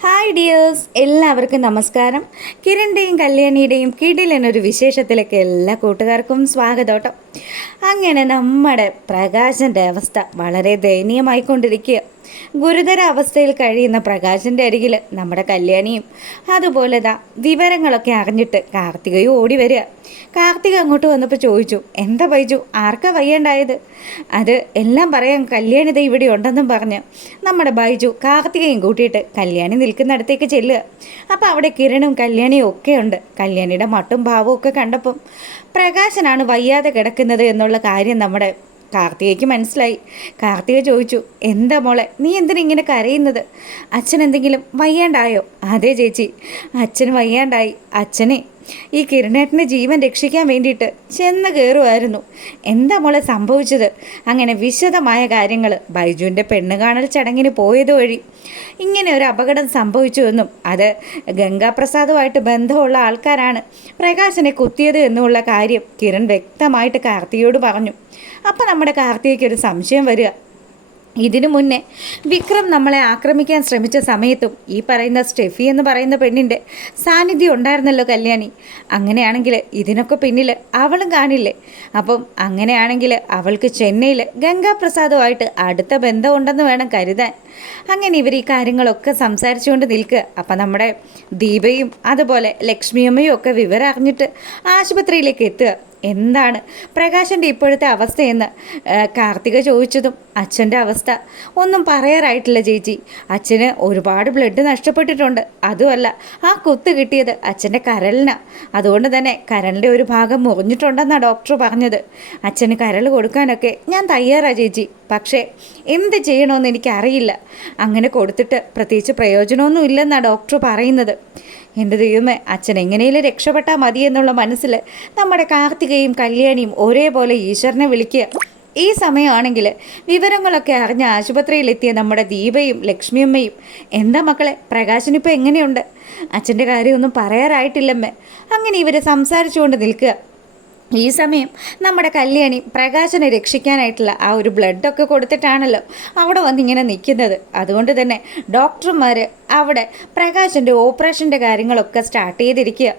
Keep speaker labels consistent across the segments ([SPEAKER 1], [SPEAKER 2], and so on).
[SPEAKER 1] Hi dears എല്ലാവർക്കും നമസ്കാരം. കിരണിന്റെയും കല്യാണിയുടെയും കിടിലനൊരു വിശേഷത്തിലേക്ക് എല്ലാ കൂട്ടുകാർക്കും സ്വാഗതം അങ്ങനെ നമ്മുടെ പ്രകാശന്റെ അവസ്ഥ വളരെ ദയനീയമായിക്കൊണ്ടിരിക്കുക ഗുരുതര അവസ്ഥയിൽ കഴിയുന്ന പ്രകാശന്റെ അരികിൽ നമ്മുടെ കല്യാണിയും. അതുപോലെ ദാ വിവരങ്ങളൊക്കെ അറിഞ്ഞിട്ട് കാർത്തികയും ഓടി വരിക. കാർത്തിക അങ്ങോട്ട് വന്നപ്പോൾ ചോദിച്ചു എന്താ ബൈജു ആർക്കാ വയ്യണ്ടായത്? അത് എല്ലാം പറയാൻ കല്യാണിത ഇവിടെ ഉണ്ടെന്നും പറഞ്ഞ് നമ്മുടെ ബൈജു കാർത്തികയും കൂട്ടിയിട്ട് കല്യാണി നിൽക്കുന്നിടത്തേക്ക് ചെല്ലുക. അപ്പോൾ അവിടെ കിരണും കല്യാണിയും ഒക്കെ ഉണ്ട്. കല്യാണിയുടെ മട്ടും ഭാവവും ഒക്കെ കണ്ടപ്പം പ്രകാശനാണ് വയ്യാതെ കിടക്കുന്നത് എന്നുള്ള കാര്യം നമ്മുടെ കാർത്തികയ്ക്ക് മനസ്സിലായി. കാർത്തിക ചോദിച്ചു എന്താ മോളെ നീ എന്തിനാ ഇങ്ങനെ കരയുന്നത്? അച്ഛൻ എന്തെങ്കിലും വയ്യാണ്ടായോ? അതെ ചേച്ചി. അച്ഛൻ വയ്യാണ്ടായി. അച്ഛനെ ഈ കിരണേട്ടന്റെ ജീവൻ രക്ഷിക്കാൻ വേണ്ടിയിട്ട് ചെന്ന് കയറുമായിരുന്നു എന്താ മോളെ സംഭവിച്ചത്? അങ്ങനെ വിശദമായ കാര്യങ്ങൾ ബൈജുവിന്റെ പെണ്ണ് കാണൽ ചടങ്ങിന് പോയത് വഴി. ഇങ്ങനെ ഒരു അപകടം സംഭവിച്ചു എന്നും അത് ഗംഗാപ്രസാദുമായിട്ട് ബന്ധമുള്ള ആൾക്കാരാണ് പ്രകാശനെ കുത്തിയത് എന്നുള്ള കാര്യം കിരൺ വ്യക്തമായിട്ട് കാർത്തിയോട് പറഞ്ഞു. അപ്പം നമ്മുടെ കാർത്തികയ്ക്ക് ഒരു സംശയം വരിക. ഇതിനു മുന്നേ വിക്രം നമ്മളെ ആക്രമിക്കാൻ ശ്രമിച്ച സമയത്തും ഈ പറയുന്ന സ്റ്റെഫി എന്ന് പറയുന്ന പെണ്ണിന്റെ സാന്നിധ്യം ഉണ്ടായിരുന്നല്ലോ കല്യാണി. അങ്ങനെയാണെങ്കിൽ ഇതിനൊക്കെ പിന്നിൽ അവളും കാണില്ലേ? അപ്പം അങ്ങനെയാണെങ്കിൽ അവൾക്ക് ചെന്നൈയിൽ ഗംഗാപ്രസാദുമായിട്ട് അടുത്ത ബന്ധമുണ്ടെന്ന് വേണം കരുതാൻ. അങ്ങനെ ഇവർ ഈ കാര്യങ്ങളൊക്കെ സംസാരിച്ചുകൊണ്ട് നിൽക്കുക. അപ്പം നമ്മുടെ ദീപയും അതുപോലെ ലക്ഷ്മിയമ്മയും ഒക്കെ വിവരം അറിഞ്ഞിട്ട് ആശുപത്രിയിലേക്ക് എത്തുക. എന്താണ് പ്രകാശന്റെ ഇപ്പോഴത്തെ അവസ്ഥയെന്ന്? കാർത്തിക ചോദിച്ചതും അച്ഛന്റെ അവസ്ഥ. ഒന്നും പറയാറായിട്ടില്ല ചേച്ചി. അച്ഛന് ഒരുപാട് ബ്ലഡ് നഷ്ടപ്പെട്ടിട്ടുണ്ട്. അതുമല്ല ആ കുത്ത് കിട്ടിയത് അച്ഛന്റെ കരളിന. അതുകൊണ്ട് തന്നെ കരളിന്റെ ഒരു ഭാഗം മുറിഞ്ഞിട്ടുണ്ടെന്നാണ് ഡോക്ടർ പറഞ്ഞത്. അച്ഛന് കരൾ കൊടുക്കാനൊക്കെ ഞാൻ തയ്യാറാണ് ചേച്ചി. പക്ഷേ എന്ത് ചെയ്യണമെന്ന് എനിക്കറിയില്ല. അങ്ങനെ കൊടുത്തിട്ട് പ്രത്യേകിച്ച് പ്രയോജനമൊന്നും ഇല്ലെന്നാണ് ഡോക്ടർ പറയുന്നത്. എന്റെ ദൈവമേ അച്ഛൻ എങ്ങനെയും രക്ഷപ്പെട്ടാൽ മതി എന്നുള്ള മനസ്സിൽ നമ്മുടെ കാർത്തികയും കല്യാണിയും ഒരേപോലെ ഈശ്വരനെ വിളിക്കുക. ഈ സമയമാണെങ്കിൽ വിവരങ്ങളൊക്കെ അറിഞ്ഞ ആശുപത്രിയിലെത്തിയ നമ്മുടെ ദീപയും ലക്ഷ്മിയമ്മയും എന്താ മക്കളെ പ്രകാശനിപ്പോൾ എങ്ങനെയുണ്ട്? അച്ഛന്റെ കാര്യമൊന്നും പറയാറായിട്ടില്ലമ്മേ. അങ്ങനെ ഇവർ സംസാരിച്ചുകൊണ്ട് നിൽക്കുക. ഈ സമയം നമ്മുടെ കല്യാണി പ്രകാശനെ രക്ഷിക്കാനായിട്ടുള്ള ആ ഒരു ബ്ലഡൊക്കെ കൊടുത്തിട്ടാണല്ലോ അവിടെ വന്നിങ്ങനെ നിൽക്കുന്നത്. അതുകൊണ്ട് തന്നെ ഡോക്ടർമാർ അവിടെ പ്രകാശന്റെ ഓപ്പറേഷന്റെ കാര്യങ്ങളൊക്കെ സ്റ്റാർട്ട് ചെയ്തിരിക്കുക.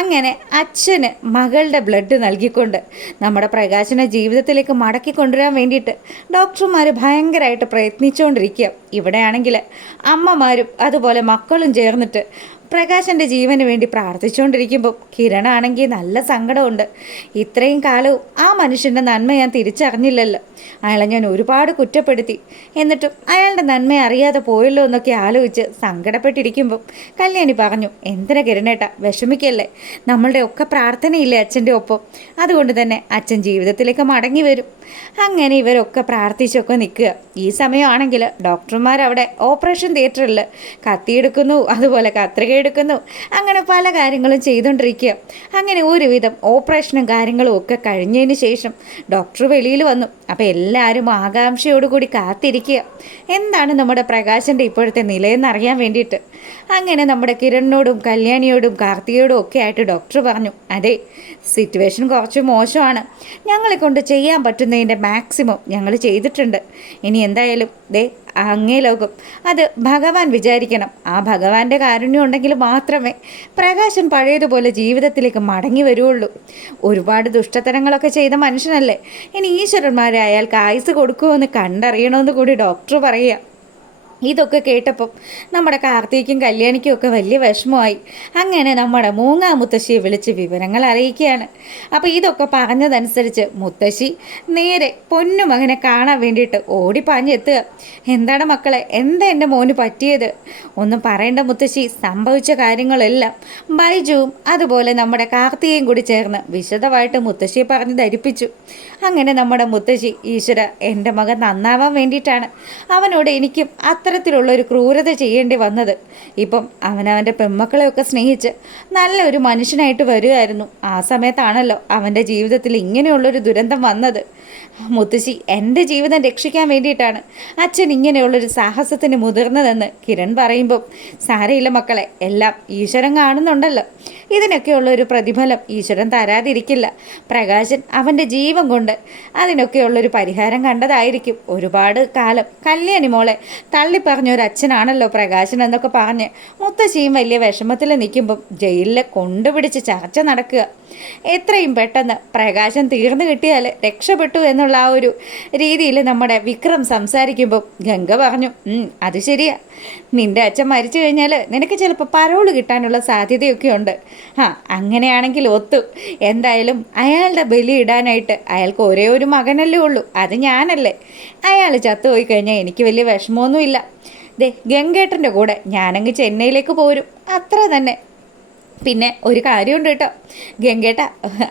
[SPEAKER 1] അങ്ങനെ അച്ഛന് മകളുടെ ബ്ലഡ് നൽകിക്കൊണ്ട് നമ്മുടെ പ്രകാശനെ ജീവിതത്തിലേക്ക് മടക്കി കൊണ്ടുവരാൻ വേണ്ടിയിട്ട് ഡോക്ടർമാർ ഭയങ്കരമായിട്ട് പ്രയത്നിച്ചുകൊണ്ടിരിക്കുക. ഇവിടെയാണെങ്കിൽ അമ്മമാരും അതുപോലെ മക്കളും ചേർന്നിട്ട് പ്രകാശന്റെ ജീവന് വേണ്ടി പ്രാർത്ഥിച്ചുകൊണ്ടിരിക്കുമ്പോൾ കിരണാണെങ്കിൽ നല്ല സങ്കടമുണ്ട്. ഇത്രയും കാലവും ആ മനുഷ്യന്റെ നന്മ ഞാൻ തിരിച്ചറിഞ്ഞില്ലല്ലോ. അയാളെ ഞാൻ ഒരുപാട് കുറ്റപ്പെടുത്തി. എന്നിട്ടും അയാളുടെ നന്മ അറിയാതെ പോയല്ലോ എന്നൊക്കെ ആലോചിച്ച് സങ്കടപ്പെട്ടിരിക്കുമ്പോൾ കല്യാണി പറഞ്ഞു എന്തിനാ കിരണേട്ട വിഷമിക്കല്ലേ? നമ്മളുടെ ഒക്കെ പ്രാർത്ഥനയില്ലേ അച്ഛന്റെ ഒപ്പം? അതുകൊണ്ട് തന്നെ അച്ഛൻ ജീവിതത്തിലേക്ക് മടങ്ങി വരും. അങ്ങനെ ഇവരൊക്കെ പ്രാർത്ഥിച്ചൊക്കെ നിൽക്കുക. ഈ സമയമാണെങ്കിൽ ഡോക്ടർമാർ അവിടെ ഓപ്പറേഷൻ തിയേറ്ററിൽ കത്തിയെടുക്കുന്നു അതുപോലെ കത്രിക എടുക്കുന്നു അങ്ങനെ പല കാര്യങ്ങളും ചെയ്തുകൊണ്ടിരിക്കുക. അങ്ങനെ ഒരുവിധം ഓപ്പറേഷനും കാര്യങ്ങളും ഒക്കെ കഴിഞ്ഞതിന് ശേഷം ഡോക്ടർ വെളിയിൽ വന്നു. അപ്പോൾ എല്ലാവരും ആകാംക്ഷയോടുകൂടി കാത്തിരിക്കുക. എന്താണ് നമ്മുടെ പ്രകാശന്റെ ഇപ്പോഴത്തെ നിലയെന്ന് അറിയാൻ വേണ്ടിയിട്ട്. അങ്ങനെ നമ്മുടെ കിരണിനോടും കല്യാണിയോടും കാർത്തികയോടും ഒക്കെ ആയിട്ട് ഡോക്ടർ പറഞ്ഞു അതെ സിറ്റുവേഷൻ കുറച്ച് മോശമാണ്. ഞങ്ങളെ കൊണ്ട് ചെയ്യാൻ പറ്റുന്നതിന്റെ മാക്സിമം ഞങ്ങൾ ചെയ്തിട്ടുണ്ട്. ഇനി എന്തായാലും ദേ അങ്ങേ ലോകം അത് ഭഗവാൻ വിചാരിക്കണം. ആ ഭഗവാന്റെ കാരുണ്യം ഉണ്ടെങ്കിൽ മാത്രമേ പ്രകാശം പഴയതുപോലെ ജീവിതത്തിലേക്ക് മടങ്ങി വരുള്ളൂ ഒരുപാട് ദുഷ്ടതരങ്ങളൊക്കെ ചെയ്ത മനുഷ്യനല്ലേ? ഇനി ഈശ്വരന്മാരെ അയാൾക്ക് ആയുസ് കൊടുക്കുമോ എന്ന് കണ്ടറിയണമെന്ന് കൂടി ഡോക്ടർ പറയുക. ഇതൊക്കെ കേട്ടപ്പം നമ്മുടെ കാർത്തിക്കും കല്യാണിക്കും ഒക്കെ വലിയ വിഷമമായി. അങ്ങനെ നമ്മുടെ മൂങ്ങാ മുത്തശ്ശിയെ വിളിച്ച് വിവരങ്ങൾ അറിയിക്കുകയാണ്. അപ്പോൾ ഇതൊക്കെ പറഞ്ഞതനുസരിച്ച് മുത്തശ്ശി നേരെ പൊന്നു മകനെ കാണാൻ വേണ്ടിയിട്ട് ഓടി പാഞ്ഞെത്തുക എന്താണ് മക്കളെ എന്താ എന്റെ മോന് പറ്റിയത്? ഒന്നും പറയേണ്ട മുത്തശ്ശി സംഭവിച്ച കാര്യങ്ങളെല്ലാം ബൈജുവും അതുപോലെ നമ്മുടെ കാർത്തികയും കൂടി ചേർന്ന് വിശദമായിട്ട് മുത്തശ്ശിയെ പറഞ്ഞ് ധരിപ്പിച്ചു. അങ്ങനെ നമ്മുടെ മുത്തശ്ശി ഈശ്വര എന്റെ മകൻ നന്നാവാൻ വേണ്ടിയിട്ടാണ്. അവനോട് എനിക്കും അത്തരത്തിലുള്ള ഒരു ക്രൂരത ചെയ്യേണ്ടി വന്നത്. ഇപ്പം അവനവന്റെ പെമ്മക്കളെയൊക്കെ സ്നേഹിച്ച് നല്ലൊരു മനുഷ്യനായിട്ട് വരുമായിരുന്നു ആ സമയത്താണല്ലോ അവന്റെ ജീവിതത്തിൽ ഇങ്ങനെയുള്ളൊരു ദുരന്തം വന്നത്. മുത്തശ്ശി എന്റെ ജീവിതം രക്ഷിക്കാൻ വേണ്ടിയിട്ടാണ് അച്ഛൻ ഇങ്ങനെയുള്ളൊരു സാഹസത്തിന് മുതിർന്നതെന്ന് കിരൺ പറയുമ്പോൾ സാരയില്ല മക്കളെ എല്ലാം ഈശ്വരൻ കാണുന്നുണ്ടല്ലോ. ഇതിനൊക്കെയുള്ള ഒരു പ്രതിഫലം ഈശ്വരൻ തരാതിരിക്കില്ല. പ്രകാശൻ അവന്റെ ജീവൻ കൊണ്ട് അതിനൊക്കെയുള്ളൊരു പരിഹാരം കണ്ടതായിരിക്കും. ഒരുപാട് കാലം. കല്യാണി മോളെ തള്ളിപ്പറഞ്ഞ ഒരു അച്ഛനാണല്ലോ പ്രകാശൻ എന്നൊക്കെ പറഞ്ഞ് മുത്തശ്ശിയും വലിയ വിഷമത്തിൽ നിൽക്കുമ്പം ജയിലിൽ കൊണ്ടുപിടിച്ച് ചർച്ച നടക്കുക. എത്രയും പെട്ടെന്ന് പ്രകാശം തീർന്നു കിട്ടിയാൽ രക്ഷപ്പെട്ടു എന്നുള്ള ആ ഒരു രീതിയിൽ നമ്മുടെ വിക്രം സംസാരിക്കുമ്പോൾ ഗംഗ പറഞ്ഞു അത് ശരിയാ. നിന്റെ അച്ഛൻ മരിച്ചു കഴിഞ്ഞാൽ നിനക്ക് ചിലപ്പോൾ പരോൾ കിട്ടാനുള്ള സാധ്യതയൊക്കെ ഉണ്ട്. ആ അങ്ങനെയാണെങ്കിൽ ഒത്തു. എന്തായാലും അയാളുടെ ബലി ഇടാനായിട്ട് അയാൾക്ക് ഒരേ ഒരു മകനല്ലേ ഉള്ളൂ. അത് ഞാനല്ലേ. അയാൾ ചത്തുപോയി കഴിഞ്ഞാൽ എനിക്ക് വലിയ വിഷമമൊന്നുമില്ല. ദേ ഗംഗേട്ടന്റെ കൂടെ ഞാനങ്ങ് ചെന്നൈയിലേക്ക് പോരും. അത്ര തന്നെ. പിന്നെ ഒരു കാര്യമുണ്ട് കേട്ടോ. ഗംഗേട്ട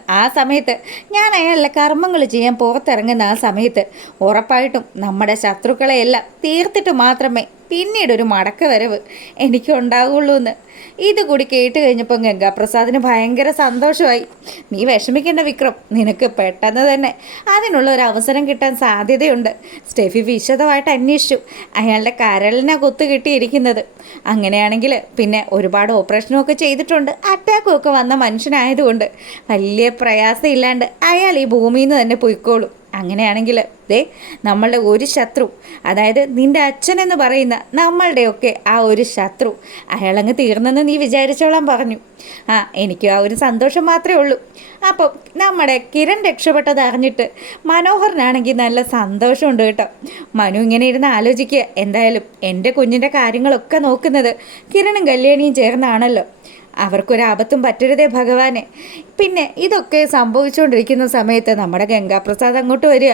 [SPEAKER 1] ആ സമയത്ത് ഞാൻ അയാളുടെ കർമ്മങ്ങൾ ചെയ്യാൻ പുറത്തിറങ്ങുന്ന ആ സമയത്ത് ഉറപ്പായിട്ടും നമ്മുടെ ശത്രുക്കളെയെല്ലാം തീർത്തിട്ട് മാത്രമേ പിന്നീട് ഒരു മടക്ക വരവ് എനിക്കുണ്ടാവുള്ളൂ എന്ന് ഇത് കൂടി കേട്ട് കഴിഞ്ഞപ്പോൾ ഗംഗാപ്രസാദിന് ഭയങ്കര സന്തോഷമായി. നീ വിഷമിക്കേണ്ട വിക്രം നിനക്ക് പെട്ടെന്ന് തന്നെ അതിനുള്ള ഒരു അവസരം കിട്ടാൻ സാധ്യതയുണ്ട്. സ്റ്റെഫി വിശദമായിട്ട് അന്വേഷിച്ചു. അയാളുടെ കരളിനെ കൊത്ത് കിട്ടിയിരിക്കുന്നത്. അങ്ങനെയാണെങ്കിൽ പിന്നെ ഒരുപാട് ഓപ്പറേഷനും ഒക്കെ ചെയ്തിട്ടുണ്ട്. അറ്റാക്കും ഒക്കെ വന്ന മനുഷ്യനായതുകൊണ്ട് വലിയ പ്രയാസം ഇല്ലാണ്ട് അയാൾ ഈ ഭൂമിയിൽ നിന്ന് തന്നെ പൊയ്ക്കോളും. അങ്ങനെയാണെങ്കിൽ ദേ നമ്മളുടെ ഒരു ശത്രു അതായത് നിന്റെ അച്ഛൻ എന്ന് പറയുന്ന നമ്മളുടെയൊക്കെ ആ ഒരു ശത്രു അയാളങ്ങ് തീർന്നെന്ന് നീ വിചാരിച്ചോളാൻ പറഞ്ഞു. ആ എനിക്ക് ആ ഒരു സന്തോഷം മാത്രമേ ഉള്ളൂ. അപ്പം നമ്മുടെ കിരൺ രക്ഷപ്പെട്ടത് അറിഞ്ഞിട്ട് മനോഹറിനാണെങ്കിൽ നല്ല സന്തോഷമുണ്ട് കേട്ടോ. മനു ഇങ്ങനെ ഇരുന്ന് ആലോചിക്കുക എന്തായാലും എന്റെ കുഞ്ഞിന്റെ കാര്യങ്ങളൊക്കെ നോക്കുന്നത് കിരണും കല്യാണിയും ചേർന്നാണല്ലോ. അവർക്കൊരാപത്തും പറ്റരുതേ ഭഗവാനെ. പിന്നെ ഇതൊക്കെ സംഭവിച്ചുകൊണ്ടിരിക്കുന്ന സമയത്ത് നമ്മുടെ ഗംഗാപ്രസാദ് അങ്ങോട്ട് വരിക.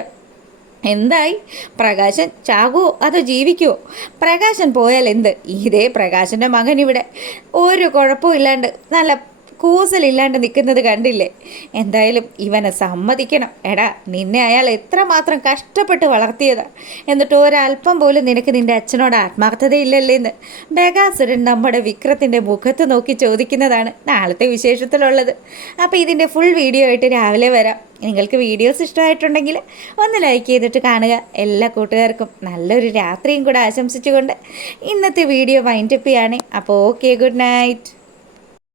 [SPEAKER 1] എന്തായി? പ്രകാശൻ ചാകുവോ അതോ ജീവിക്കുവോ പ്രകാശൻ പോയാൽ എന്ത് ഇതേ പ്രകാശന്റെ മകൻ ഇവിടെ ഒരു കുഴപ്പമില്ലാണ്ട് നല്ല കൂസലില്ലാണ്ട് നിൽക്കുന്നത് കണ്ടില്ലേ? എന്തായാലും ഇവനെ സമ്മതിക്കണം. എടാ നിന്നെ അയാൾ എത്രമാത്രം കഷ്ടപ്പെട്ട് വളർത്തിയതാ. എന്നിട്ട് ഒരല്പം പോലും നിനക്ക് നിന്റെ അച്ഛനോട് ആത്മാർത്ഥതയില്ലല്ലേന്ന്. ബഗാസുരൻ നമ്മുടെ വിക്രത്തിന്റെ മുഖത്ത് നോക്കി ചോദിക്കുന്നതാണ് നാളത്തെ വിശേഷത്തിലുള്ളത്. അപ്പോൾ ഇതിന്റെ ഫുൾ വീഡിയോ ആയിട്ട് രാവിലെ വരാം. നിങ്ങൾക്ക് വീഡിയോസ് ഇഷ്ടമായിട്ടുണ്ടെങ്കിൽ ഒന്ന് ലൈക്ക് ചെയ്തിട്ട് കാണുക. എല്ലാ കൂട്ടുകാർക്കും നല്ലൊരു രാത്രിയും കൂടെ ആശംസിച്ചുകൊണ്ട് ഇന്നത്തെ വീഡിയോ വൈൻഡപ്പ് ചെയ്യാണ്. അപ്പോൾ ഓക്കെ ഗുഡ് നൈറ്റ്